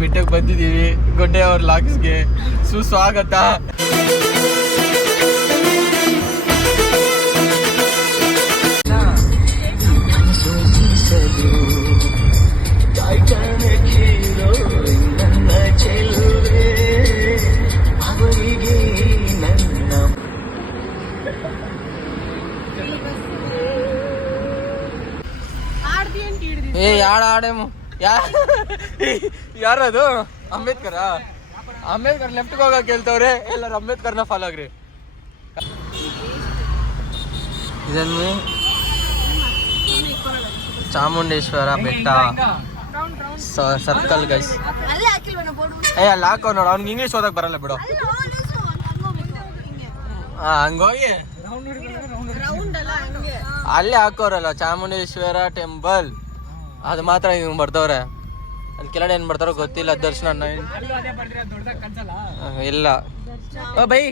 ಬೆಟ್ಟಕ್ಕೆ ಬಂದಿದ್ದೀವಿ. ಗೊಡ್ಡೆ ಅವ್ರ ಲಾಗ್ಸ್ಗೆ ಸುಸ್ವಾಗತ. ಏ ಯಾಡ ಆಡೇಮು ಯಾರದು? ಅಂಬೇಡ್ಕರ್ ಲೆಫ್ಟ್ಗೆ ಹೋಗಕ್ಕೆ ಹೇಳ್ತವ್ರೆ. ಎಲ್ಲರೂ ಅಂಬೇಡ್ಕರ್ನ ಫಾಲೋ ಆಗ್ರಿ. ಇದನ್ನು ಚಾಮುಂಡೇಶ್ವರ ಬೆಟ್ಟ ಸರ್ಕಲ್ ಗೈಸ್. ಏ ಅಲ್ಲಿ ಹಾಕೋ ನೋಡು, ಅವ್ನಿಗೆ ಇಂಗ್ಲೀಷ್ ಓದಕ್ ಬರಲ್ಲ ಬಿಡು. ಹಂಗೋಗಿ ಅಲ್ಲೇ ಹಾಕೋರಲ್ಲ ಚಾಮುಂಡೇಶ್ವರ ಟೆಂಪಲ್, ಅದು ಮಾತ್ರ ಹಿಂಗ್ ಬರ್ತವ್ರೆ. ಅಲ್ಲಿ ಕೆಳಗಡೆ ಏನ್ ಬರ್ತಾರೋ ಗೊತ್ತಿಲ್ಲ. ದರ್ಶನ ಇಲ್ಲ ಬೈ.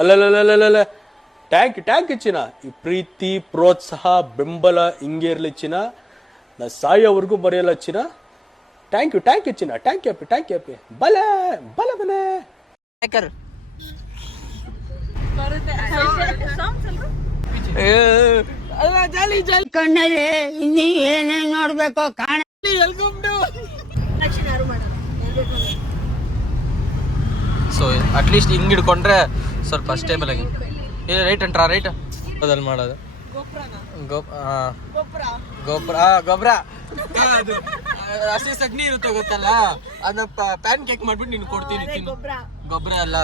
ಅಲ್ಲಲ್ಲ ಟ್ಯಾಂಕ್ ಇಚ್ಚಿನ ಈ ಪ್ರೀತಿ ಪ್ರೋತ್ಸಾಹ ಬೆಂಬಲ ಹಿಂಗೆ ಇರ್ಲಿ ಚಿನ್ನ. ನಾ ಸಾಯೋವರೆಗೂ ಬರೆಯಲ್ಲ ಚಿನ್ನ. ಟ್ಯಾಂಕ್ ಯು ಚಿನ್ನ. ಟ್ಯಾಂಕ್ ಯು ಬಲೆ ಬಲೆ ಕಣ್ಣಲ್ಲಿ ಇನ್ನೀ ಏನೇನ್ ನೋಡ್ಬೇಕು ಕಾಣ. ಸೊ ಅಟ್ಲೀಸ್ಟ್ ಹಿಂಗ್ ಹಿಡ್ಕೊಂಡ್ರೆ ಸ್ವಲ್ಪ ಸ್ಟೇಬಲ್ ಆಗಿ. ರೈಟ್ ಅಂಟ್ರಾ ರೈಟ್ ಅದಲ್ಲಿ ಮಾಡೋದು ಗೊಬ್ಬರ ಹಸಿ ಸಗಣಿ ಇರುತ್ತೆ ಗೊತ್ತಲ್ಲ, ಅದನ್ನ ಪ್ಯಾನ್ ಕೇಕ್ ಮಾಡ್ಬಿಟ್ಟು ನೀನು ಕೊಡ್ತೀನಿ. ಗೊಬ್ಬರ ಅಲ್ಲ.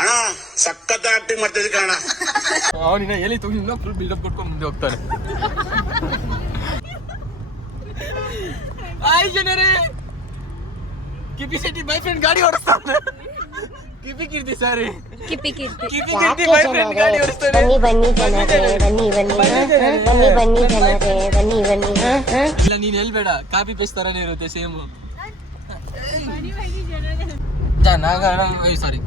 ಅಣ್ಣ ಸಖತ್ ಆಕ್ಟಿಂಗ್ ಮಾಡ್ತಿದ್ದೆ ಕಣ. ಅವನಿನ್ನ ಎಲ್ಲಿ ತಗೊಂಡು ಫುಲ್ ಬಿಲ್ಡಪ್ ಕೊಟ್ಕೊಂಡು ಮುಂದೆ ಹೋಗ್ತಾನೆ. ಆಯ್ ಜನರೇ, ಕಿಪಿ ಸಿಟಿ ಬೈ ಫ್ರೆಂಡ್ ಗಾಡಿ ಓಡಿಸ್ತಾನೆ. ಕಿಪಿ ಕೀರ್ತಿ ಸಾರಿ ಕಿಪಿ ಕೀರ್ತಿ ಬೈ ಫ್ರೆಂಡ್ ಗಾಡಿ ಓಡಿಸ್ತಾನೆ. ಬನ್ನಿ ಜನರೇ ಬನ್ನಿ. ಇಲ್ಲ ನೀನ್ ಹೇಳ್ಬೇಡ, ಕಾಪಿ ಪೇಸ್ಟ್ ತರಾನೇ ಇರುತ್ತೆ ಸೇಮ್. ಸಾರಿ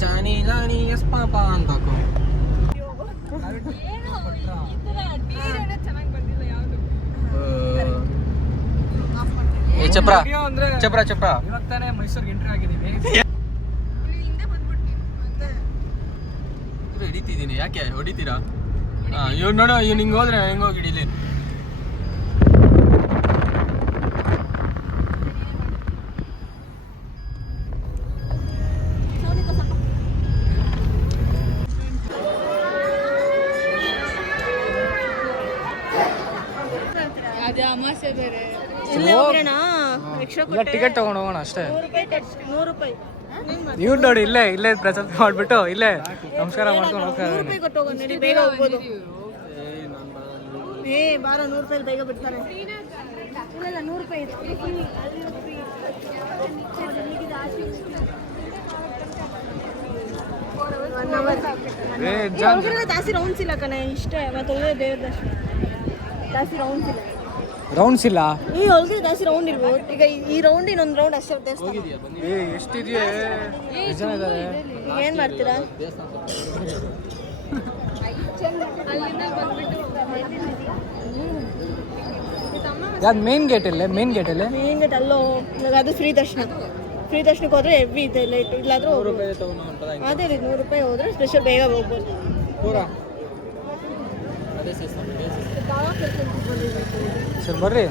ಜಾನಿ ಎಸ್ ಪಾಪ ಅಂತ ಹಾಕು. ಚಪ್ರ ಇವತ್ತಾನೆ ಮೈಸೂರಿಗೆ ಎಂಟ್ರಿ ಆಗಿದ್ದೀವಿ. ಹಿಡಿತಿದ್ದೀನಿ. ಯಾಕೆ ಹೊಡಿತೀರಾ? ಇವ್ ನೋಡು, ಇವ್ ಹಿಂಗ್ ಹೋದ್ರೆ ಹೆಂಗ್ ಹೋಗಿ ಹಿಡೀಲಿ. ಟಿಕೆಟ್ ತಗೊಂಡು ಹೋಗೋಣ ಅಷ್ಟೇ. ಇವ್ರು ನೋಡಿ ಇಲ್ಲೇ ಪ್ರಸಾದ ಮಾಡ್ಬಿಟ್ಟು ಇಲ್ಲೇ ನಮಸ್ಕಾರ ಮಾಡ್ಕೊಂಡು ಹೋಗ್ತಾರೆ. ಬೇಗ ಹೋಗ್ಬೋದು. ಬಾರ 100 ರೂಪಾಯಿ ಬೇಗ ಬಿಡ್ತಾರೆ. 100 ರೂಪಾಯಿ ಜಾಸ್ತಿ ರೌಂಡ್ಸ್ ಇಲ್ಲ ಕಣೆ, ಇಷ್ಟೇ. ಮತ್ತೆ ದೇವ್ರ ದರ್ಶನ ಜಾಸ್ತಿ ರೌಂಡ್ಸ್ ಇಲ್ಲ. ರೌಂಡ್ಸ್ ಇಲ್ಲ ಈ ಒಳಗೆ ಜಾಸ್ತಿ ರೌಂಡ್ ಇರ್ಬೋದು. ಈಗ ಈ ರೌಂಡ್ ಇನ್ನೊಂದು ರೌಂಡ್ ಅಷ್ಟೇ ದೇವಸ್ಥಾನ. ಎಷ್ಟಿದೆಯೇ ಜನ ಇದ್ದಾರೆ. ಈಗ ಏನ್ ಮಾಡ್ತೀರಾ? ಯಾವ್ದು ಮೇನ್ ಗೇಟ್ ಅಲ್ಲೇ? ಮೇನ್ ಗೇಟ್ ಅಲ್ಲೋ. ಅದು ಫ್ರೀ ದರ್ಶನಕ್ಕೆ ಹೋದ್ರೆ ಹೆವಿ ಇದೆ. ಇಲ್ಲಾದ್ರೂ ಅದೇ ರೀತಿ 100 ರೂಪಾಯಿ ಹೋದ್ರೆ ಸ್ಪೆಷಲ್ ಬೇಗ ಹೋಗ್ಬೋದು. ಸರ್ ಬರ್ರಿ.